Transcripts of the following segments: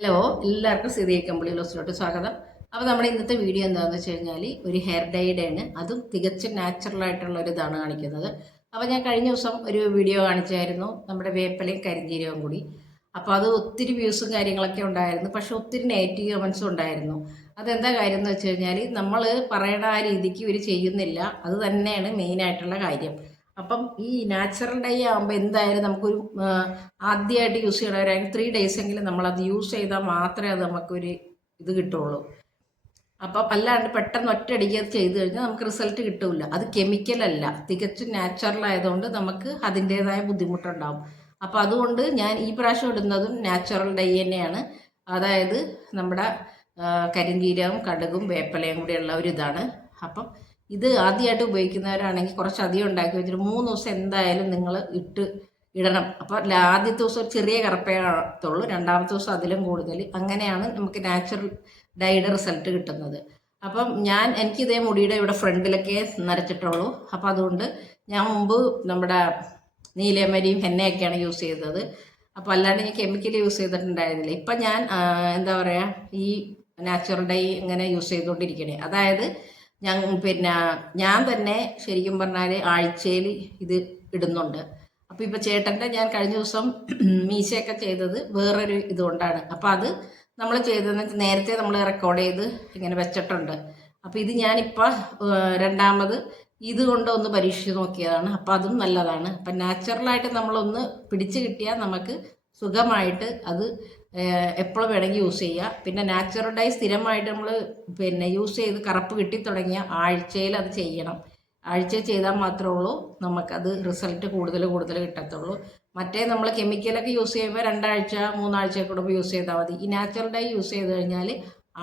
Hello, എല്ലാവർക്കും Syria കമ്പിളി ലോസിലോട്ട് സ്വാഗതം. അപ്പോൾ നമ്മുടെ ഇന്നത്തെ വീഡിയോ എന്താണെന്ന് വെച്ച് കഴിഞ്ഞാൽ ഒരു ഹെയർ ഡൈയുടെ ആണ്. അതും തികച്ചും നാച്ചുറൽ ആയിട്ടുള്ള ഒരു ഇതാണ് കാണിക്കുന്നത്. അപ്പോൾ ഞാൻ കഴിഞ്ഞ ദിവസം ഒരു വീഡിയോ കാണിച്ചായിരുന്നു, നമ്മുടെ വേപ്പിലയും കരിഞ്ജീരകവും കൂടി. അപ്പോൾ അത് ഒത്തിരി വ്യൂസും കാര്യങ്ങളൊക്കെ ഉണ്ടായിരുന്നു, പക്ഷെ ഒത്തിരി നെഗറ്റീവ് കമൻസും ഉണ്ടായിരുന്നു. അതെന്താ കാര്യം എന്ന് വെച്ച് കഴിഞ്ഞാൽ നമ്മൾ പറയണ ആ രീതിക്ക് ഇവർ ചെയ്യുന്നില്ല. അത് തന്നെയാണ് മെയിനായിട്ടുള്ള കാര്യം. അപ്പം ഈ നാച്ചുറൽ ഡൈ ആകുമ്പോൾ എന്തായാലും നമുക്കൊരു ആദ്യമായിട്ട് യൂസ് ചെയ്യണവരാണെങ്കിൽ 3 ഡേയ്സ് എങ്കിലും നമ്മളത് യൂസ് ചെയ്താൽ മാത്രമേ അത് നമുക്കൊരു ഇത് കിട്ടുള്ളൂ. അപ്പം അല്ലാണ്ട് പെട്ടെന്ന് ഒറ്റയടിക്ക് അത് ചെയ്ത് കഴിഞ്ഞാൽ നമുക്ക് റിസൾട്ട് കിട്ടില്ല. അത് കെമിക്കലല്ല, തികച്ചും നാച്ചുറൽ ആയതുകൊണ്ട് നമുക്ക് അതിൻ്റേതായ ബുദ്ധിമുട്ടുണ്ടാവും. അപ്പോൾ അതുകൊണ്ട് ഞാൻ ഈ പ്രാവശ്യം ഇടുന്നതും നാച്ചുറൽ ഡൈ തന്നെയാണ്. അതായത് നമ്മുടെ കരിഞ്ജീരകം, കടുകും വേപ്പിലയും കൂടിയുള്ള ഒരു ഇതാണ്. അപ്പം ഇത് ആദ്യമായിട്ട് ഉപയോഗിക്കുന്നവരാണെങ്കിൽ കുറച്ചധികം ഉണ്ടാക്കി വെച്ചിട്ട് 3 ദിവസം എന്തായാലും നിങ്ങൾ ഇടണം. അപ്പോൾ ആദ്യത്തെ ദിവസം ഒരു ചെറിയ കറുപ്പേ കാണത്തുള്ളൂ, രണ്ടാമത്തെ ദിവസം അതിലും കൂടുതൽ. അങ്ങനെയാണ് നമുക്ക് നാച്ചുറൽ ഡൈയുടെ റിസൾട്ട് കിട്ടുന്നത്. അപ്പം എനിക്കിതേ മുടിയുടെ ഇവിടെ ഫ്രണ്ടിലൊക്കെ നരച്ചിട്ടുള്ളൂ. അപ്പോൾ അതുകൊണ്ട് ഞാൻ മുമ്പ് നമ്മുടെ നീലമരിയും ഹെന്നയൊക്കെയാണ് യൂസ് ചെയ്തത്. അപ്പോൾ അല്ലാണ്ട് ഞാൻ കെമിക്കൽ യൂസ് ചെയ്തിട്ടുണ്ടായിരുന്നില്ല. ഇപ്പം ഞാൻ എന്താ പറയുക, ഈ നാച്ചുറൽ ഡൈ ഇങ്ങനെ യൂസ് ചെയ്തുകൊണ്ടിരിക്കണേ. അതായത് ഞാൻ തന്നെ ശരിക്കും പറഞ്ഞാൽ ആഴ്ചയിൽ ഇത് ഇടുന്നുണ്ട്. അപ്പോൾ ഇപ്പോൾ ചേട്ടൻ്റെ ഞാൻ കഴിഞ്ഞ ദിവസം മീശയൊക്കെ ചെയ്തത് വേറൊരു ഇതുകൊണ്ടാണ്. അപ്പോൾ അത് നമ്മൾ ചെയ്തതെന്ന് വെച്ചാൽ നേരത്തെ നമ്മൾ റെക്കോർഡ് ചെയ്ത് ഇങ്ങനെ വെച്ചിട്ടുണ്ട്. അപ്പോൾ ഇത് ഞാനിപ്പോൾ രണ്ടാമത് ഇതുകൊണ്ട് ഒന്ന് പരീക്ഷിച്ച് നോക്കിയതാണ്. അപ്പോൾ അതും നല്ലതാണ്. അപ്പം നാച്ചുറലായിട്ട് നമ്മളൊന്ന് പിടിച്ച് കിട്ടിയാൽ നമുക്ക് സുഖമായിട്ട് അത് എപ്പോഴും വേണമെങ്കിൽ യൂസ് ചെയ്യുക. പിന്നെ നാച്ചുറൽ ഡൈ സ്ഥിരമായിട്ട് നമ്മൾ യൂസ് ചെയ്ത് കറുപ്പ് കിട്ടി തുടങ്ങിയ ആഴ്ചയിൽ അത് ചെയ്യണം. ആഴ്ച ചെയ്താൽ മാത്രമേ ഉള്ളൂ നമുക്കത് റിസൾട്ട് കൂടുതൽ കിട്ടത്തുള്ളൂ. മറ്റേ നമ്മൾ കെമിക്കലൊക്കെ യൂസ് ചെയ്യുമ്പോൾ 2 ആഴ്ച 3 ആഴ്ച കൂടുമ്പോൾ യൂസ് ചെയ്താൽ മതി. ഈ നാച്ചുറൽ ഡൈ യൂസ് ചെയ്ത് കഴിഞ്ഞാൽ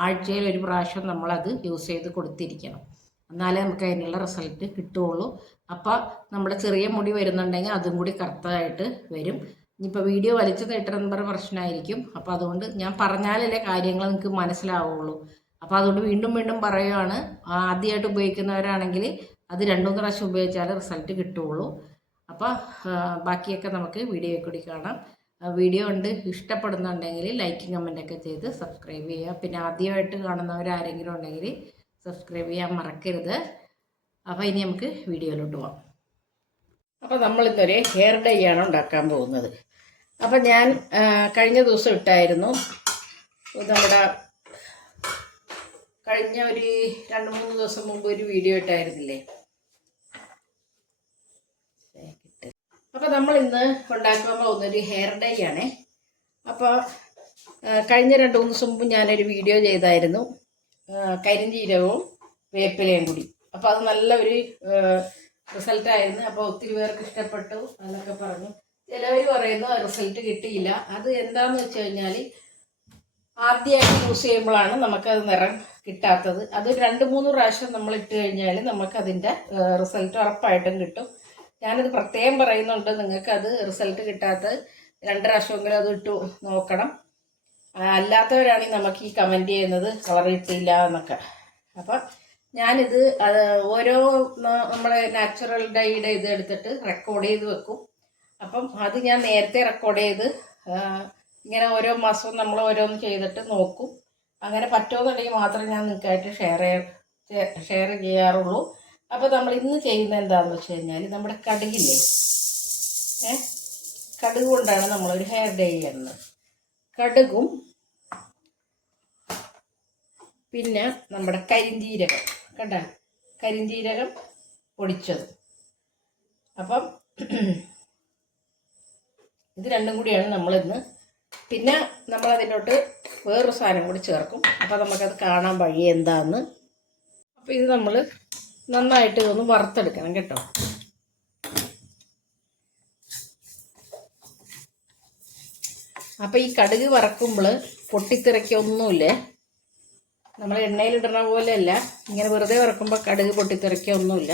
ആഴ്ചയിൽ ഒരു പ്രാവശ്യം നമ്മളത് യൂസ് ചെയ്ത് കൊടുത്തിരിക്കണം. എന്നാലേ നമുക്ക് അതിനുള്ള റിസൾട്ട് കിട്ടുകയുള്ളൂ. അപ്പോൾ നമ്മുടെ ചെറിയ മുടി വരുന്നുണ്ടെങ്കിൽ അതും കൂടി കറുത്തതായിട്ട് വരും. ഇനിയിപ്പോൾ വീഡിയോ വലിച്ചു നീട്ടണമെന്ന് പറഞ്ഞ പ്രശ്നമായിരിക്കും. അപ്പോൾ അതുകൊണ്ട് ഞാൻ പറഞ്ഞാലല്ലേ കാര്യങ്ങൾ നിങ്ങൾക്ക് മനസ്സിലാവുള്ളൂ. അപ്പോൾ അതുകൊണ്ട് വീണ്ടും പറയുകയാണ്, ആദ്യമായിട്ട് ഉപയോഗിക്കുന്നവരാണെങ്കിൽ അത് 2-3 പ്രാവശ്യം ഉപയോഗിച്ചാൽ റിസൾട്ട് കിട്ടുകയുള്ളൂ. അപ്പോൾ ബാക്കിയൊക്കെ നമുക്ക് വീഡിയോയിൽ കൂടി കാണാം. വീഡിയോ കണ്ട് ഇഷ്ടപ്പെടുന്നുണ്ടെങ്കിൽ ലൈക്കും കമൻറ്റൊക്കെ ചെയ്ത് സബ്സ്ക്രൈബ് ചെയ്യുക. പിന്നെ ആദ്യമായിട്ട് കാണുന്നവരാരെങ്കിലും ഉണ്ടെങ്കിൽ സബ്സ്ക്രൈബ് ചെയ്യാൻ മറക്കരുത്. അപ്പോൾ ഇനി നമുക്ക് വീഡിയോയിലോട്ട് പോകാം. അപ്പോൾ നമ്മളിന്നൊരു ഹെയർ ഡൈ ആണ് ഉണ്ടാക്കാൻ പോകുന്നത്. അപ്പം ഞാൻ കഴിഞ്ഞ ദിവസം ഇട്ടായിരുന്നു, നമ്മുടെ കഴിഞ്ഞ ഒരു 2-3 ദിവസം മുമ്പ് ഒരു വീഡിയോ ഇട്ടായിരുന്നില്ലേ. അപ്പോൾ നമ്മൾ ഇന്ന് ഉണ്ടാക്കാൻ പോകുന്നൊരു ഹെയർ ഡൈ ആണേ. അപ്പോൾ കഴിഞ്ഞ 2-3 ദിവസം മുമ്പ് ഞാനൊരു വീഡിയോ ചെയ്തായിരുന്നു, കരിഞ്ജീരകവും വേപ്പിലയും കൂടി. അപ്പോൾ അത് നല്ല ഒരു റിസൾട്ടായിരുന്നു. അപ്പോൾ ഒത്തിരി പേർക്ക് ഇഷ്ടപ്പെട്ടു എന്നൊക്കെ പറഞ്ഞു. ചിലവർ പറയുന്നു റിസൾട്ട് കിട്ടിയില്ല. അത് എന്താണെന്ന് വെച്ച് കഴിഞ്ഞാൽ ആദ്യമായിട്ട് യൂസ് ചെയ്യുമ്പോഴാണ് നമുക്കത് നിറം കിട്ടാത്തത്. അത് 2-3 പ്രാവശ്യം നമ്മൾ ഇട്ട് കഴിഞ്ഞാൽ നമുക്കതിൻ്റെ റിസൾട്ട് ഉറപ്പായിട്ടും കിട്ടും. ഞാനത് പ്രത്യേകം പറയുന്നുണ്ട്, നിങ്ങൾക്കത് റിസൾട്ട് കിട്ടാത്തത് 2 പ്രാവശ്യമെങ്കിലും അത് ഇട്ട് നോക്കണം. അല്ലാത്തവരാണെങ്കിൽ നമുക്ക് ഈ കമൻറ്റ് ചെയ്യുന്നത് കളർ കിട്ടിയില്ല എന്നൊക്കെ. അപ്പം ഞാനിത് ഓരോ നമ്മളെ നാച്ചുറൽ ഡൈയുടെ ഇത് എടുത്തിട്ട് റെക്കോർഡ് ചെയ്ത് വെക്കും. അപ്പം അത് ഞാൻ നേരത്തെ റെക്കോർഡ് ചെയ്ത് ഇങ്ങനെ ഓരോ മാസവും നമ്മൾ ഓരോന്ന് ചെയ്തിട്ട് നോക്കും. അങ്ങനെ പറ്റുമെന്നുണ്ടെങ്കിൽ മാത്രമേ ഞാൻ നിങ്ങൾക്കായിട്ട് ഷെയർ ചെയ്യാറുള്ളൂ. അപ്പോൾ നമ്മൾ ഇന്ന് ചെയ്യുന്നത് എന്താണെന്ന് വെച്ച് കഴിഞ്ഞാൽ, നമ്മുടെ കടുകില്ലേ, കടുക് കൊണ്ടാണ് നമ്മളൊരു ഹെയർ ഡൈ ചെയ്യുന്നത്. കടുകും പിന്നെ നമ്മുടെ കരിഞ്ജീരകം, കണ്ട കരിഞ്ജീരകം പൊടിച്ചത്. അപ്പം ഇത് രണ്ടും കൂടിയാണ് നമ്മളിന്ന്. പിന്നെ നമ്മളതിനോട്ട് വേറൊരു സാധനം കൂടി ചേർക്കും. അപ്പോൾ നമുക്കത് കാണാൻ വഴി എന്താന്ന്. അപ്പോൾ ഇത് നമ്മൾ നന്നായിട്ട് ഒന്ന് വറുത്തെടുക്കണം കേട്ടോ. അപ്പോൾ ഈ കടുക് വറക്കുമ്പോൾ പൊട്ടിത്തെറിക്കൊന്നുമില്ലേ, നമ്മൾ എണ്ണയിലിടണ പോലെയല്ല, ഇങ്ങനെ വെറുതെ വറക്കുമ്പോൾ കടുക് പൊട്ടിത്തെറിക്കൊന്നുമില്ല.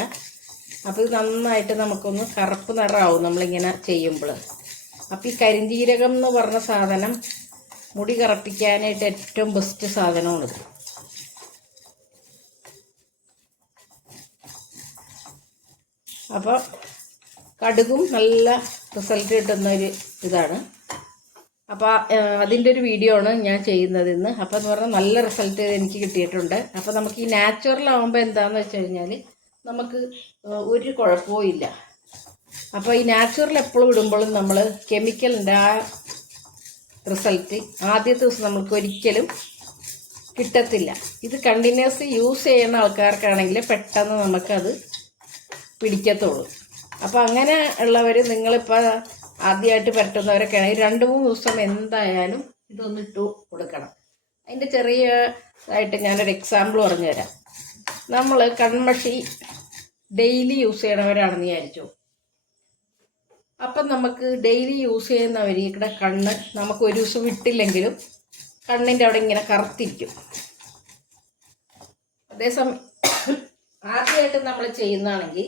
അപ്പോൾ ഇത് നന്നായിട്ട് നമുക്കൊന്ന് കറുപ്പ് നിറമാവും നമ്മളിങ്ങനെ ചെയ്യുമ്പോൾ. അപ്പോൾ ഈ കരിഞ്ജീരകം എന്ന് പറഞ്ഞ സാധനം മുടി കറുപ്പിക്കാനായിട്ട് ഏറ്റവും ബെസ്റ്റ് സാധനമാണിത്. അപ്പോൾ കടുകും നല്ല റിസൾട്ട് കിട്ടുന്നൊരു ഇതാണ്. അപ്പോൾ അതിൻ്റെ ഒരു വീഡിയോ ആണ് ഞാൻ ചെയ്യുന്നത് ഇന്ന്. അപ്പോൾ എന്ന് പറഞ്ഞാൽ നല്ല റിസൾട്ട് എനിക്ക് കിട്ടിയിട്ടുണ്ട്. അപ്പോൾ നമുക്ക് ഈ നാച്ചുറൽ ആകുമ്പോൾ എന്താണെന്ന് വെച്ച് കഴിഞ്ഞാൽ നമുക്ക് ഒരു കുഴപ്പവും ഇല്ല. അപ്പോൾ ഈ നാച്ചുറൽ എപ്പോഴും ഇടുമ്പോഴും നമ്മൾ കെമിക്കലിൻ്റെ ആ റിസൾട്ട് ആദ്യത്തെ ദിവസം നമുക്ക് ഒരിക്കലും കിട്ടത്തില്ല. ഇത് കണ്ടിന്യൂസ് യൂസ് ചെയ്യുന്ന ആൾക്കാർക്കാണെങ്കിൽ പെട്ടെന്ന് നമുക്കത് പിടിക്കത്തുള്ളൂ. അപ്പോൾ അങ്ങനെ ഉള്ളവർ, നിങ്ങളിപ്പോൾ ആദ്യമായിട്ട് പറ്റുന്നവരൊക്കെ ആണെങ്കിൽ 2-3 ദിവസം എന്തായാലും ഇതൊന്ന് ഇട്ട് കൊടുക്കണം. അതിൻ്റെ ചെറിയതായിട്ട് ഞാനൊരു എക്സാമ്പിൾ പറഞ്ഞുതരാം. നമ്മൾ കൺമഷി ഡെയിലി യൂസ് ചെയ്യണവരാണെന്ന് വിചാരിച്ചു. അപ്പം നമുക്ക് ഡെയിലി യൂസ് ചെയ്യുന്നവരുടെ കണ്ണ് നമുക്ക് ഒരു ദിവസം വിട്ടില്ലെങ്കിലും കണ്ണിൻ്റെ അവിടെ ഇങ്ങനെ കറുത്തിരിക്കും. അതേസമയം ആദ്യമായിട്ട് നമ്മൾ ചെയ്യുന്നതാണെങ്കിൽ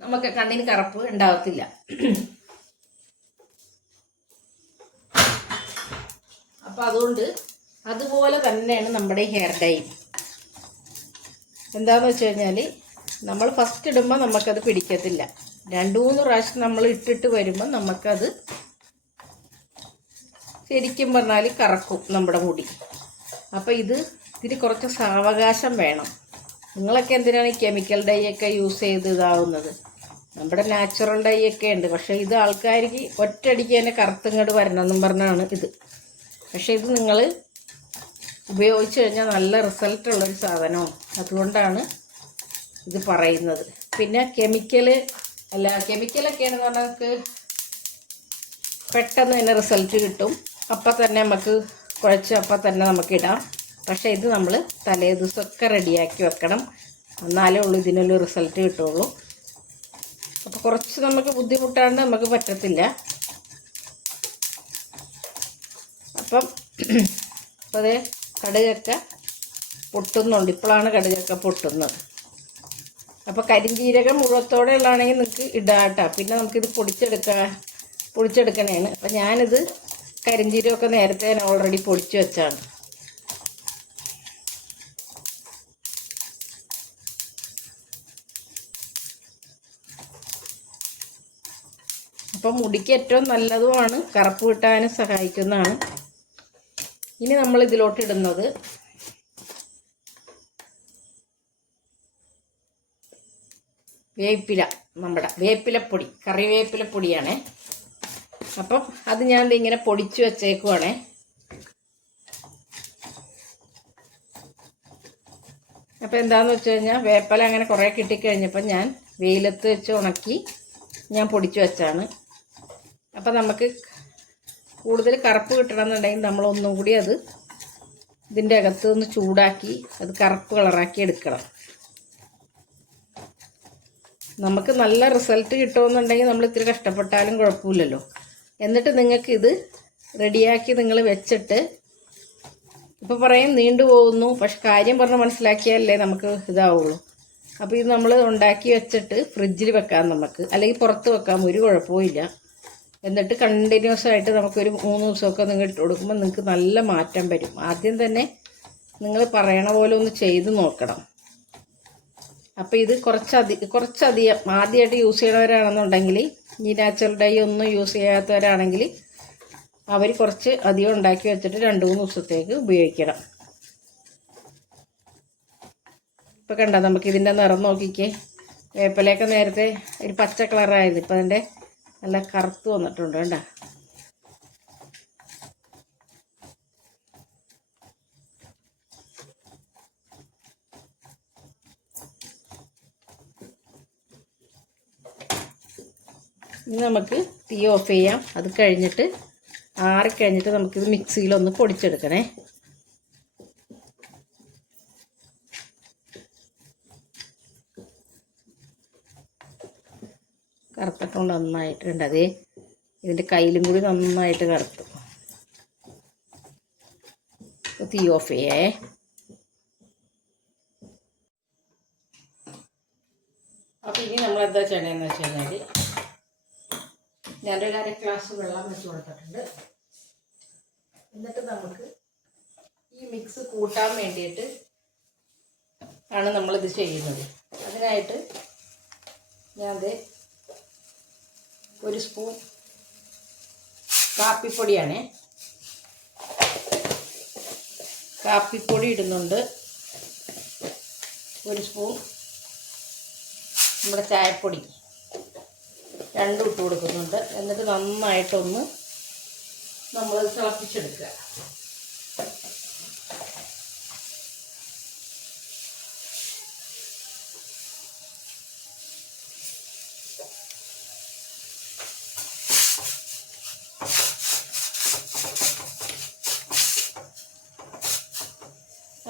നമുക്ക് കണ്ണിന് കറുപ്പ് ഉണ്ടാവത്തില്ല. അപ്പം അതുകൊണ്ട് അതുപോലെ തന്നെയാണ് നമ്മുടെ ഹെയർ ഡൈ. എന്താണെന്ന് വെച്ച് കഴിഞ്ഞാൽ നമ്മൾ ഫസ്റ്റ് ഇടുമ്പോൾ നമുക്കത് പിടിക്കത്തില്ല. 2-3 പ്രാവശ്യം നമ്മൾ ഇട്ടിട്ട് വരുമ്പോൾ നമുക്കത് ശരിക്കും പറഞ്ഞാൽ കറക്കും നമ്മുടെ മുടി. അപ്പോൾ ഇതിന് കുറച്ച് സാവകാശം വേണം. നിങ്ങളൊക്കെ എന്തിനാണ് ഈ കെമിക്കൽ ഡൈ ഒക്കെ യൂസ് ചെയ്ത് ഇതാവുന്നത്? നമ്മുടെ നാച്ചുറൽ ഡൈ ഒക്കെ ഉണ്ട്. പക്ഷേ ഇത് ആൾക്കാർക്ക് ഒറ്റയടിക്ക് തന്നെ കറുത്തിങ്ങോട്ട് വരണമെന്നും പറഞ്ഞാണ് ഇത്. പക്ഷേ ഇത് നിങ്ങൾ ഉപയോഗിച്ച് കഴിഞ്ഞാൽ നല്ല റിസൾട്ടുള്ളൊരു സാധനമാണ്. അതുകൊണ്ടാണ് ഇത് പറയുന്നത്. പിന്നെ കെമിക്കലൊക്കെയാണെന്ന് പറഞ്ഞാൽ നമുക്ക് പെട്ടെന്ന് തന്നെ റിസൾട്ട് കിട്ടും. അപ്പം തന്നെ നമുക്ക് കുഴച്ച് അപ്പം തന്നെ നമുക്കിടാം. പക്ഷേ ഇത് നമ്മൾ തലേ ദിവസമൊക്കെ റെഡിയാക്കി വെക്കണം. എന്നാലേ ഉള്ളൂ ഇതിനൊരു റിസൾട്ട് കിട്ടുള്ളൂ. അപ്പോൾ കുറച്ച് നമുക്ക് ബുദ്ധിമുട്ടാണ്ട് നമുക്ക് പറ്റത്തില്ല. അപ്പം അതേ കടുകൊക്കെ പൊട്ടുന്നുണ്ട്. ഇപ്പോഴാണ് കടുകൊക്കെ പൊട്ടുന്നത്. അപ്പോൾ കരിഞ്ജീരകം മുഴുവത്തോടെ ഉള്ളതാണെങ്കിൽ നിങ്ങൾക്ക് ഇടാട്ടോ. പിന്നെ നമുക്കിത് പൊടിച്ചെടുക്കണേണ്. അപ്പം ഞാനിത് കരിഞ്ജീരകമൊക്കെ നേരത്തെ ഓൾറെഡി പൊടിച്ച് വെച്ചാണ്. അപ്പം മുടിക്ക് ഏറ്റവും നല്ലതുമാണ്, കറുപ്പ് കിട്ടാനും സഹായിക്കുന്നതാണ്. ഇനി നമ്മൾ ഇതിലോട്ട് ഇടുന്നത് വേപ്പില, നമ്മുടെ വേപ്പിലപ്പൊടി, കറിവേപ്പിലപ്പൊടിയാണേ. അപ്പം അത് ഞാൻ ഇങ്ങനെ പൊടിച്ച് വെച്ചേക്കുവാണേ. അപ്പോൾ എന്താണെന്ന് വെച്ച് കഴിഞ്ഞാൽ വേപ്പില അങ്ങനെ കുറേ കിട്ടിക്കഴിഞ്ഞപ്പോൾ ഞാൻ വെയിലത്ത് വെച്ച് ഉണക്കി ഞാൻ പൊടിച്ച് വെച്ചാണ്. അപ്പം നമുക്ക് കൂടുതൽ കറുപ്പ് കിട്ടണമെന്നുണ്ടെങ്കിൽ നമ്മളൊന്നും കൂടി ഇതിൻ്റെ അകത്ത് ഒന്ന് ചൂടാക്കി അത് കറുപ്പ് കളറാക്കി എടുക്കണം. നമുക്ക് നല്ല റിസൾട്ട് കിട്ടുമെന്നുണ്ടെങ്കിൽ നമ്മൾ ഇത്തിരി കഷ്ടപ്പെട്ടാലും കുഴപ്പമില്ലല്ലോ. എന്നിട്ട് നിങ്ങൾക്ക് ഇത് റെഡിയാക്കി നിങ്ങൾ വെച്ചിട്ട്, ഇപ്പോൾ പറയും നീണ്ടു പോകുന്നു, പക്ഷെ കാര്യം പറഞ്ഞ് മനസ്സിലാക്കിയാലല്ലേ നമുക്ക് ഇതാവുള്ളൂ. അപ്പോൾ ഇത് നമ്മൾ ഉണ്ടാക്കി വെച്ചിട്ട് ഫ്രിഡ്ജിൽ വെക്കാം നമുക്ക്, അല്ലെങ്കിൽ പുറത്ത് വെക്കാം, ഒരു കുഴപ്പമില്ല. എന്നിട്ട് കണ്ടിന്യൂസ് ആയിട്ട് നമുക്കൊരു 3 ദിവസമൊക്കെ നിങ്ങൾ ഇട്ട് കൊടുക്കുമ്പോൾ നിങ്ങൾക്ക് നല്ല മാറ്റം വരും. ആദ്യം തന്നെ നിങ്ങൾ പറയണ പോലെ ഒന്ന് ചെയ്ത് നോക്കണം. അപ്പോൾ ഇത് കുറച്ചധികം ആദ്യമായിട്ട് യൂസ് ചെയ്യണവരാണെന്നുണ്ടെങ്കിൽ, ഈ നാച്ചുറൽ ഡൈ ഒന്നും യൂസ് ചെയ്യാത്തവരാണെങ്കിൽ അവർ കുറച്ച് അധികം ഉണ്ടാക്കി വെച്ചിട്ട് 2-3 ദിവസത്തേക്ക് ഉപയോഗിക്കണം. ഇപ്പോൾ കണ്ട നമുക്കിതിൻ്റെ നിറം നോക്കിക്കേ. വേപ്പിലയൊക്കെ നേരത്തെ ഒരു പച്ച കളറായിരുന്നു, ഇപ്പം അതിൻ്റെ നല്ല കറുത്ത് വന്നിട്ടുണ്ട്. കണ്ട ഇനി നമുക്ക് തീ ഓഫ് ചെയ്യാം. അത് കഴിഞ്ഞിട്ട് ആറിക്കഴിഞ്ഞിട്ട് നമുക്കിത് മിക്സിയിലൊന്ന് പൊടിച്ചെടുക്കണേ. കറുത്തിട്ടുണ്ട് നന്നായിട്ടുണ്ട്. അതേ ഇതിൻ്റെ കയ്യിലും കൂടി നന്നായിട്ട് കറുത്തു. തീ ഓഫ് ചെയ്യേ. അപ്പോൾ ഇനി നമ്മളെന്താ ചെയ്യണമെന്ന് വെച്ച് കഴിഞ്ഞാൽ, ഞാനൊരു 1/2 ഗ്ലാസ് വെള്ളം വെച്ച് കൊടുത്തിട്ടുണ്ട്. എന്നിട്ട് നമുക്ക് ഈ മിക്സ് കൂട്ടാൻ വേണ്ടിയിട്ട് ആണ് നമ്മളിത് ചെയ്യുന്നത്. അതിനായിട്ട് ഞാൻ 1 സ്പൂൺ കാപ്പിപ്പൊടിയാണ്. കാപ്പിപ്പൊടി ഇടുന്നുണ്ട്. 1 സ്പൂൺ നമ്മുടെ ചായപ്പൊടി രണ്ടും ഇട്ട് കൊടുക്കുന്നുണ്ട്. എന്നിട്ട് നന്നായിട്ടൊന്ന് നമ്മൾ തിളപ്പിച്ചെടുക്കുക.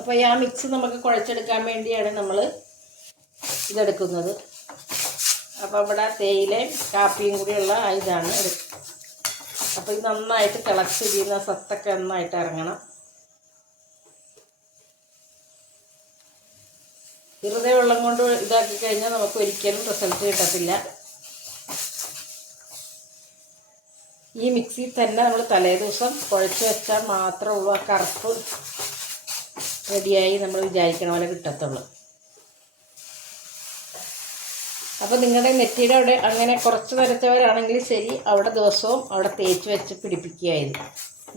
അപ്പോൾ ഈ മിക്സ് നമുക്ക് കുഴച്ചെടുക്കാൻ വേണ്ടിയാണ് നമ്മൾ ഇതെടുക്കുന്നത്. അപ്പോൾ ഇവിടെ തേയിലയും കാപ്പിയും കൂടിയുള്ള ഇതാണ് അപ്പോൾ ഇത് നന്നായിട്ട് തിളച്ച് ചെയ്യുന്ന സത്തൊക്കെ നന്നായിട്ട് ഇറങ്ങണം. വെറുതെ വെള്ളം കൊണ്ട് ഇതാക്കി കഴിഞ്ഞാൽ നമുക്ക് ഒരിക്കലും റിസൾട്ട് കിട്ടത്തില്ല. ഈ മിക്സിയിൽ തന്നെ നമ്മൾ തലേ ദിവസം കുഴച്ച് വെച്ചാൽ മാത്രമേ ഉള്ളൂ ആ കറുപ്പ് റെഡിയായി നമ്മൾ വിചാരിക്കണ പോലെ കിട്ടത്തുള്ളൂ. അപ്പോൾ നിങ്ങളുടെ നെറ്റിയുടെ അവിടെ അങ്ങനെ കുറച്ച് നരച്ചവരാണെങ്കിൽ ശരി, അവിടെ ദിവസവും അവിടെ തേച്ച് വെച്ച് പിടിപ്പിക്കുകയായിരുന്നു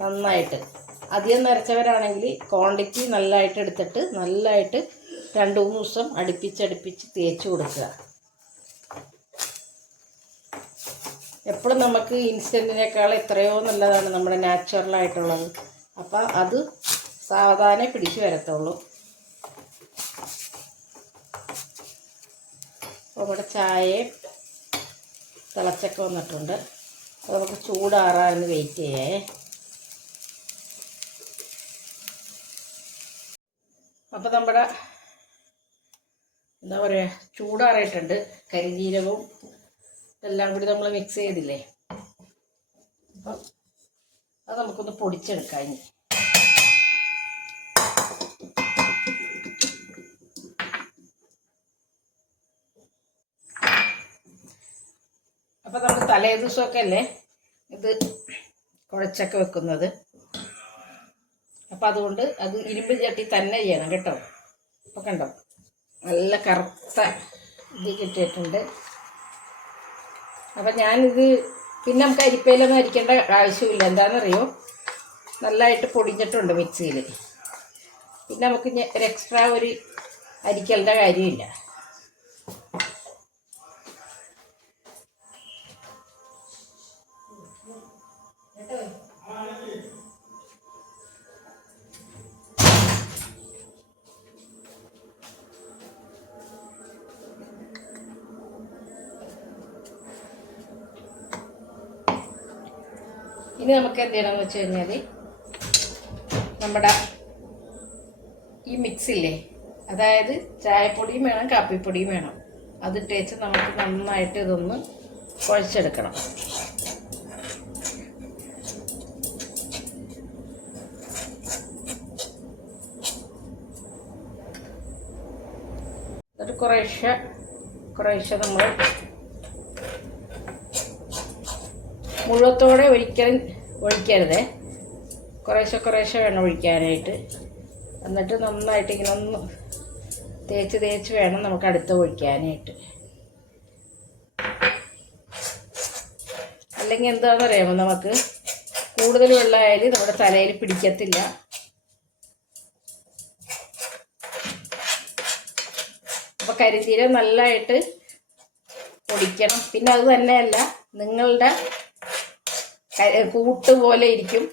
നന്നായിട്ട്. അധികം നരച്ചവരാണെങ്കിൽ ക്വാണ്ടിറ്റി നല്ലതായിട്ട് എടുത്തിട്ട് നല്ലതായിട്ട് 2-3 ദിവസം അടുപ്പിച്ച് തേച്ച് കൊടുക്കുക. എപ്പോഴും നമുക്ക് ഇൻസ്റ്റൻറ്റിനേക്കാൾ എത്രയോ നല്ലതാണ് നമ്മുടെ നാച്ചുറലായിട്ടുള്ളത്. അപ്പം അത് സാവധാനം പിടിച്ച് വരത്തുള്ളൂ. അപ്പോൾ ഇവിടെ ചായയും തിളച്ചൊക്കെ വന്നിട്ടുണ്ട്. അപ്പോൾ നമുക്ക് ചൂടാറാന്ന് വെയിറ്റ് ചെയ്യേ. അപ്പോൾ നമ്മുടെ എന്താ പറയുക, ചൂടാറിയിട്ടുണ്ട്. കരിജീരകവും എല്ലാം കൂടി നമ്മൾ മിക്സ് ചെയ്തില്ലേ, അപ്പം അത് നമുക്കൊന്ന് പൊടിച്ചെടുക്കാം. ഇനി അപ്പോൾ നമ്മൾ തലേ ദിവസമൊക്കെ അല്ലേ ഇത് കുഴച്ചൊക്കെ വെക്കുന്നത്. അപ്പം അതുകൊണ്ട് അത് ഇരുമ്പ് ചട്ടി തന്നെ ചെയ്യണം കേട്ടോ. അപ്പോൾ കണ്ടോ, നല്ല കറുത്ത ഇത് കിട്ടിയിട്ടുണ്ട്. അപ്പം ഞാനിത് പിന്നെ നമുക്ക് അരിപ്പയിലൊന്നും അരിക്കേണ്ട ആവശ്യമില്ല. എന്താണെന്നറിയോ, നല്ലതായിട്ട് പൊടിഞ്ഞിട്ടുണ്ട് മിക്സിയിൽ. പിന്നെ നമുക്ക് ഒരു എക്സ്ട്രാ ഒരു അരിക്കലിൻ്റെ കാര്യമില്ല. ഇനി നമുക്ക് എന്ത് ചെയ്യണമെന്ന് വെച്ച് കഴിഞ്ഞാൽ, നമ്മുടെ ഈ മിക്സില്ലേ, അതായത് ചായപ്പൊടിയും വേണം കാപ്പിപ്പൊടിയും വേണം, അതിട്ടേച്ച് നമുക്ക് നന്നായിട്ട് ഇതൊന്ന് കുഴച്ചെടുക്കണം. എന്നിട്ട് കുറേശ്ശെ നമ്മൾ മുഴുവത്തോടെ ഒരിക്കലും ഒഴിക്കരുത്. കുറേശ്ശെ വേണം ഒഴിക്കാനായിട്ട്. എന്നിട്ട് നന്നായിട്ട് ഇങ്ങനെ ഒന്ന് തേച്ച് വേണം നമുക്ക് അടുത്ത് ഒഴിക്കാനായിട്ട്. അല്ലെങ്കിൽ എന്താണെന്ന് അറിയാമോ, നമുക്ക് കൂടുതൽ വെള്ളമായാലും നമ്മുടെ തലയിൽ പിടിക്കത്തില്ല. അപ്പോൾ കരിജീരകം നല്ലതായിട്ട് പൊടിക്കണം. പിന്നെ അത് തന്നെയല്ല, നിങ്ങളുടെ കൂട്ട് പോലെ ഇരിക്കും.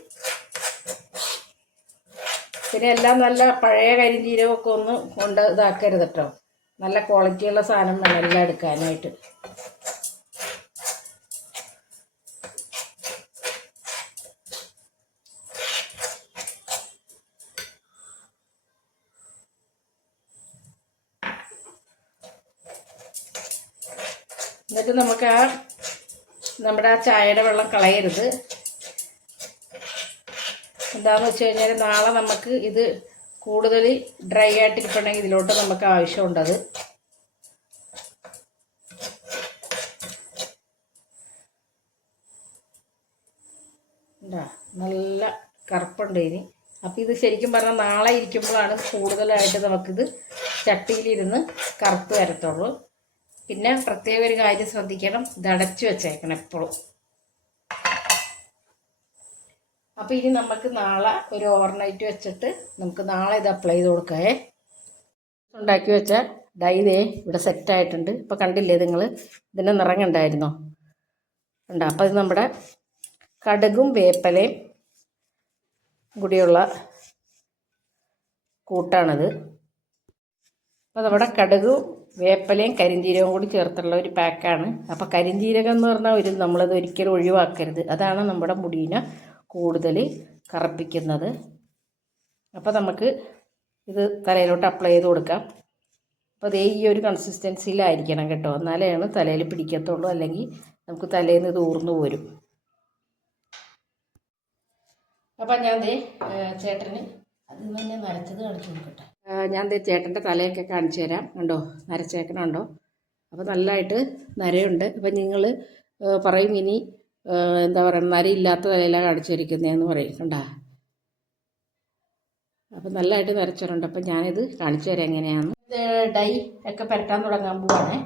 പിന്നെ എല്ലാം നല്ല പഴയ കരിജീരകമൊക്കെ ഒന്ന് കൊണ്ട് ഇതാക്കരുത് കേട്ടോ. നല്ല ക്വാളിറ്റിയുള്ള സാധനം വേണം എല്ലാം എടുക്കാനായിട്ട്. എന്നിട്ട് നമുക്ക് നമ്മുടെ ചായയുടെ വെള്ളം കളയരുത്. എന്താണെന്ന് വെച്ച് കഴിഞ്ഞാൽ, നാളെ നമുക്ക് ഇത് കൂടുതൽ ഡ്രൈ ആയിട്ടിരിക്കണമെങ്കിൽ ഇതിലോട്ട് നമുക്ക് ആവശ്യമുണ്ടത്. നല്ല കറുപ്പുണ്ട് ഇനി. അപ്പോൾ ഇത് ശരിക്കും പറഞ്ഞാൽ നാളെ ഇരിക്കുമ്പോഴാണ് കൂടുതലായിട്ട് നമുക്കിത് ചട്ടിയിലിരുന്ന് കറുത്ത് വരത്തുള്ളൂ. പിന്നെ പ്രത്യേക ഒരു കാര്യം ശ്രദ്ധിക്കണം, ഇത് അടച്ചു വെച്ചേക്കണം എപ്പോഴും. അപ്പോൾ ഇനി നമുക്ക് നാളെ ഒരു ഓവർനൈറ്റ് വെച്ചിട്ട് നമുക്ക് നാളെ ഇത് അപ്ലൈ ചെയ്ത് കൊടുക്കേ. ഉണ്ടാക്കി വെച്ച ഡൈ ദേ ഇവിടെ സെറ്റായിട്ടുണ്ട്. ഇപ്പോൾ കണ്ടില്ലേ നിങ്ങൾ, ഇതിൻ്റെ നിറം കണ്ടായിരുന്നോ? ഉണ്ട്. അപ്പോൾ ഇത് നമ്മുടെ കടുകും വേപ്പലയും കൂടിയുള്ള കൂട്ടാണത്. അപ്പോൾ നമ്മുടെ കടുകും വേപ്പലയും കരിഞ്ജീരകവും കൂടി ചേർത്തുള്ള ഒരു പാക്കാണ്. അപ്പോൾ കരിഞ്ജീരകം എന്ന് പറഞ്ഞാൽ നമ്മളത് ഒരിക്കലും ഒഴിവാക്കരുത്. അതാണ് നമ്മുടെ മുടീനെ കൂടുതൽ കറുപ്പിക്കുന്നത്. അപ്പോൾ നമുക്ക് ഇത് തലയിലോട്ട് അപ്ലൈ ചെയ്ത് കൊടുക്കാം. അപ്പോൾ അതേ ഈ ഒരു കൺസിസ്റ്റൻസിയിലായിരിക്കണം കേട്ടോ, എന്നാലാണ് തലയിൽ പിടിക്കത്തുള്ളൂ. അല്ലെങ്കിൽ നമുക്ക് തലയിൽ നിന്ന് ഇത് ഊർന്നു പോരും. അപ്പം ഞാൻ ചേട്ടന് അതിൽ നിന്ന് തന്നെ നരച്ചത് കാണിച്ചു കൊടുക്കട്ടെ. ഞാൻ ചേട്ടൻ്റെ തലയൊക്കെ കാണിച്ചു തരാം. കണ്ടോ, നരച്ചേക്കണുണ്ടോ? അപ്പോൾ നല്ലതായിട്ട് നരയുണ്ട്. അപ്പം നിങ്ങൾ പറയും ഇനി എന്താ പറയുക, നരയില്ലാത്ത തലയിലാണ് കാണിച്ചിരിക്കുന്നതെന്ന് പറയും. കണ്ടാ, അപ്പം നല്ലതായിട്ട് നരച്ചിട്ടുണ്ട്. അപ്പം ഞാനിത് കാണിച്ചു തരാം എങ്ങനെയാണ്. ഡൈ ഒക്കെ പുരട്ടാൻ തുടങ്ങാൻ പോവാണേ.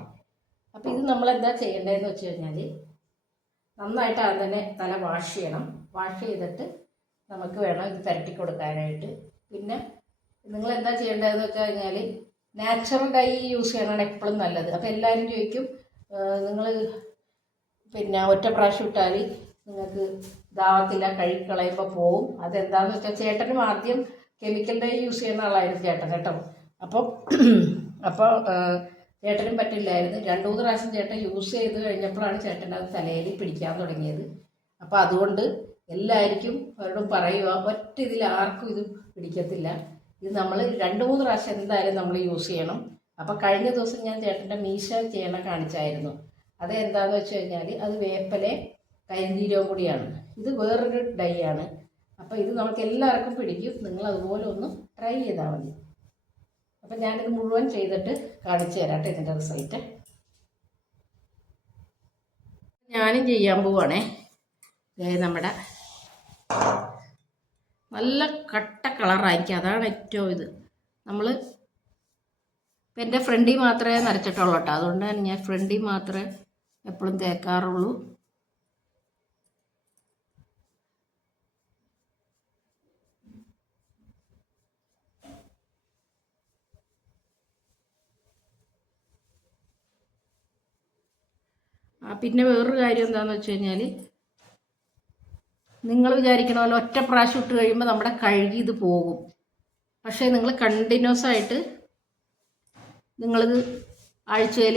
അപ്പോൾ ഇത് നമ്മളെന്താ ചെയ്യേണ്ടതെന്ന് വെച്ച് കഴിഞ്ഞാൽ, നന്നായിട്ട് ആദ്യം തന്നെ തല വാഷ് ചെയ്യണം. വാഷ് ചെയ്തിട്ട് നമുക്ക് വേണം ഇത് പുരട്ടി കൊടുക്കാനായിട്ട്. പിന്നെ നിങ്ങളെന്താ ചെയ്യേണ്ടതെന്ന് വെച്ച് കഴിഞ്ഞാൽ, നാച്ചുറൽ ഡൈ യൂസ് ചെയ്യണതാണ് എപ്പോഴും നല്ലത്. അപ്പോൾ എല്ലാവരും ചോദിക്കും നിങ്ങൾ പിന്നെ ഒറ്റ പ്രാവശ്യം ഇട്ടാൽ നിങ്ങൾക്ക് ഇതാവത്തില്ല, കഴുകിക്കളയുമ്പോൾ പോവും. അതെന്താണെന്ന് വെച്ചാൽ, ചേട്ടനും ആദ്യം കെമിക്കൽ ഡൈ യൂസ് ചെയ്യുന്ന ആളായിരുന്നു ചേട്ടൻ കേട്ടോ. അപ്പോൾ ചേട്ടനും പറ്റില്ലായിരുന്നു. 2-3 പ്രാവശ്യം ചേട്ടൻ യൂസ് ചെയ്ത് കഴിഞ്ഞപ്പോഴാണ് ചേട്ടൻ അത് തലയിൽ പിടിക്കാൻ തുടങ്ങിയത്. അപ്പോൾ അതുകൊണ്ട് എല്ലാവർക്കും അവരോടും പറയുക, ഒറ്റ ഇതിൽ ആർക്കും ഇത് പിടിക്കത്തില്ല. ഇത് നമ്മൾ 2-3 പ്രാവശ്യം എന്തായാലും നമ്മൾ യൂസ് ചെയ്യണം. അപ്പോൾ കഴിഞ്ഞ ദിവസം ഞാൻ ചേട്ടൻ്റെ മീശ ചെയ്യണ കാണിച്ചായിരുന്നു. അത് എന്താണെന്ന് വെച്ച് കഴിഞ്ഞാൽ, അത് വേപ്പല കരിഞ്ജീരകവും കൂടിയാണ്. ഇത് വേറൊരു ഡൈ ആണ്. അപ്പോൾ ഇത് നമുക്ക് എല്ലാവർക്കും പിടിക്കും. നിങ്ങൾ അതുപോലെ ഒന്ന് ട്രൈ ചെയ്താൽ മതി. അപ്പം ഞാനിത് മുഴുവൻ ചെയ്തിട്ട് കാണിച്ചു തരാട്ടെ ഇതിൻ്റെ റിസൾട്ട്. ഞാനും ചെയ്യാൻ പോവാണേ. നമ്മുടെ നല്ല കട്ട കളറായിരിക്കും, അതാണ് ഏറ്റവും ഇത്. നമ്മൾ ഇപ്പം എൻ്റെ ഫ്രണ്ടിൽ മാത്രമേ നരച്ചിട്ടുള്ളൂ കേട്ടോ. അതുകൊണ്ടാണ് ഞാൻ ഫ്രണ്ടിൽ മാത്രമേ എപ്പോഴും തേക്കാറുള്ളൂ. പിന്നെ വേറൊരു കാര്യം എന്താണെന്ന് വെച്ച് കഴിഞ്ഞാൽ, നിങ്ങൾ വിചാരിക്കണ പോലെ ഒറ്റ പ്രാവശ്യം ഇട്ട് കഴിയുമ്പോൾ നമ്മുടെ കഴുകി ഇത് പോകും. പക്ഷേ നിങ്ങൾ കണ്ടിന്യൂസ് ആയിട്ട് നിങ്ങളിത് ആഴ്ചയിൽ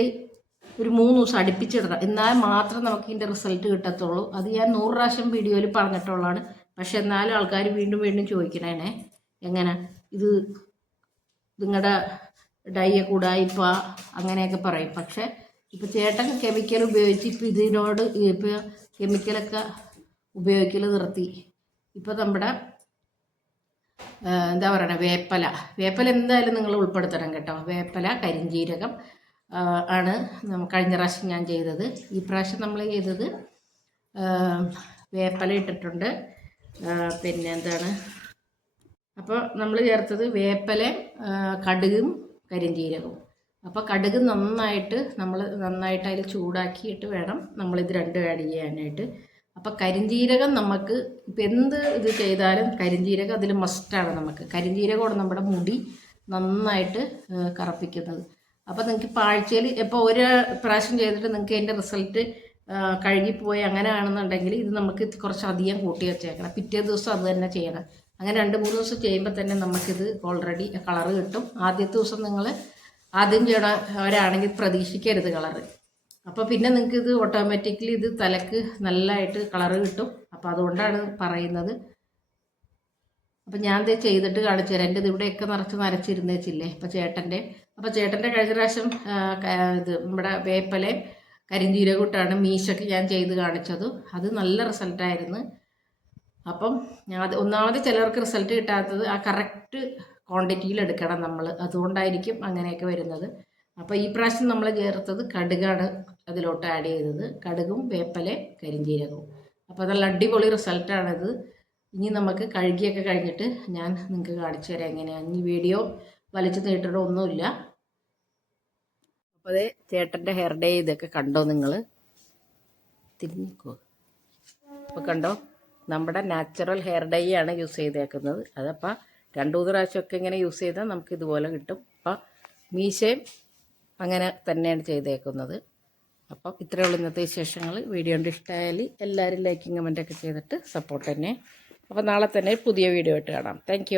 ഒരു 3 ദിവസം അടുപ്പിച്ചിടണം. എന്നാൽ മാത്രം നമുക്ക് ഇതിൻ്റെ റിസൾട്ട് കിട്ടത്തുള്ളൂ. അത് ഞാൻ 100 പ്രാവശ്യം വീഡിയോയിൽ പറഞ്ഞിട്ടുള്ളതാണ്. പക്ഷെ എന്നാലും ആൾക്കാർ വീണ്ടും വീണ്ടും ചോദിക്കണേ, എങ്ങനെ ഇത് നിങ്ങളുടെ ഡൈയെ കൂടായിപ്പ അങ്ങനെയൊക്കെ പറയും. പക്ഷേ ഇപ്പോൾ ചേട്ടൻ കെമിക്കൽ ഉപയോഗിച്ച് ഇപ്പോൾ ഇതിനോട് ഇപ്പോൾ കെമിക്കലൊക്കെ ഉപയോഗിക്കൽ നിർത്തി. ഇപ്പോൾ നമ്മുടെ എന്താ പറയണേ, വേപ്പല എന്തായാലും നിങ്ങൾ ഉൾപ്പെടുത്തണം കേട്ടോ. വേപ്പല, കരിഞ്ജീരകം ആണ് കഴിഞ്ഞ പ്രാവശ്യം ഞാൻ ചെയ്തത്. ഈ പ്രാവശ്യം നമ്മൾ ചെയ്തത് വേപ്പല ഇട്ടിട്ടുണ്ട്. പിന്നെ എന്താണ്, അപ്പോൾ നമ്മൾ ചേർത്തത് വേപ്പല, കടുകും കരിഞ്ജീരകവും. അപ്പോൾ കടുക് നന്നായിട്ട് അതിൽ ചൂടാക്കിയിട്ട് വേണം നമ്മളിത് രണ്ടും ആഡ് ചെയ്യാനായിട്ട്. അപ്പോൾ കരിഞ്ജീരകം നമുക്ക് ഇപ്പം എന്ത് ഇത് ചെയ്താലും കരിഞ്ജീരകം അതിൽ മസ്റ്റാണ്. നമുക്ക് കരിഞ്ജീരകമാണ് നമ്മുടെ മുടി നന്നായിട്ട് കറുപ്പിക്കുന്നത്. അപ്പോൾ നിങ്ങൾക്ക് ഇപ്പോൾ ആഴ്ചയിൽ ഇപ്പോൾ ഒരു പ്രാവശ്യം ചെയ്തിട്ട് നിങ്ങൾക്ക് അതിൻ്റെ റിസൾട്ട് കഴുകിപ്പോയി അങ്ങനെയാണെന്നുണ്ടെങ്കിൽ ഇത് നമുക്ക് കുറച്ചധികം കൂട്ടി വെച്ചേക്കണം. പിറ്റേ ദിവസം അത് തന്നെ ചെയ്യണം. അങ്ങനെ 2-3 ദിവസം ചെയ്യുമ്പോൾ തന്നെ നമുക്കിത് ഓൾറെഡി കളറ് കിട്ടും. ആദ്യത്തെ ദിവസം നിങ്ങൾ ആദ്യം ചെയ്യണവരാണെങ്കിൽ പ്രതീക്ഷിക്കരുത് കളറ്. അപ്പോൾ പിന്നെ നിങ്ങൾക്ക് ഇത് ഓട്ടോമാറ്റിക്കലി ഇത് തലക്ക് നല്ലതായിട്ട് കളറ് കിട്ടും. അപ്പോൾ അതുകൊണ്ടാണ് പറയുന്നത്. അപ്പം ഞാൻ ഇത് ചെയ്തിട്ട് കാണിച്ചു തരാം. എൻ്റെ ഇവിടെയൊക്കെ നരച്ചിരുന്നേച്ചില്ലേ അപ്പോൾ ചേട്ടൻ്റെ കഴിഞ്ഞ പ്രാവശ്യം ഇത് നമ്മുടെ വേപ്പലയും കരിഞ്ജീരകം ഇട്ടാണ് മീശയ്ക്ക് ഞാൻ ചെയ്ത് കാണിച്ചത്. അത് നല്ല റിസൾട്ടായിരുന്നു. അപ്പം ഒന്നാമത് ചിലർക്ക് റിസൾട്ട് കിട്ടാത്തത് ആ കറക്റ്റ് ക്വാണ്ടിറ്റിയിൽ എടുക്കണം നമ്മൾ, അതുകൊണ്ടായിരിക്കും അങ്ങനെയൊക്കെ വരുന്നത്. അപ്പോൾ ഈ പ്രാവശ്യം നമ്മൾ ചേർത്തത് കടുകാണ് അതിലോട്ട് ആഡ് ചെയ്തത്. കടുകും വേപ്പലയും കരിഞ്ജീരകവും. അപ്പോൾ നല്ല അടിപൊളി റിസൾട്ടാണിത്. ഇനി നമുക്ക് കഴുകിയൊക്കെ കഴിഞ്ഞിട്ട് ഞാൻ നിങ്ങൾക്ക് കാണിച്ചു തരാം എങ്ങനെയാണ്. ഈ വീഡിയോ വലിച്ചു നീട്ടണമൊന്നുമില്ല. അപ്പോൾ അതേ ചേട്ടൻ്റെ ഹെയർ ഡേ ഇതൊക്കെ കണ്ടോ നിങ്ങൾ? തിരിഞ്ഞിക്കോ. അപ്പോൾ കണ്ടോ നമ്മുടെ നാച്ചുറൽ ഹെയർ ഡൈ ആണ് യൂസ് ചെയ്തേക്കുന്നത്. അതപ്പോൾ 2-3 പ്രാവശ്യമൊക്കെ ഇങ്ങനെ യൂസ് ചെയ്താൽ നമുക്ക് ഇതുപോലെ കിട്ടും. അപ്പം മീശയും അങ്ങനെ തന്നെയാണ് ചെയ്തേക്കുന്നത്. അപ്പം ഇത്രയേ ഉള്ളൂ ഇന്നത്തെ വിശേഷങ്ങൾ. വീഡിയോ കൊണ്ട് ഇഷ്ടമായാൽ എല്ലാവരും ലൈക്കും കമൻറ്റൊക്കെ ചെയ്തിട്ട് സപ്പോർട്ട് തന്നെ. അപ്പോൾ നാളെ തന്നെ പുതിയ വീഡിയോ ആയിട്ട് കാണാം. താങ്ക്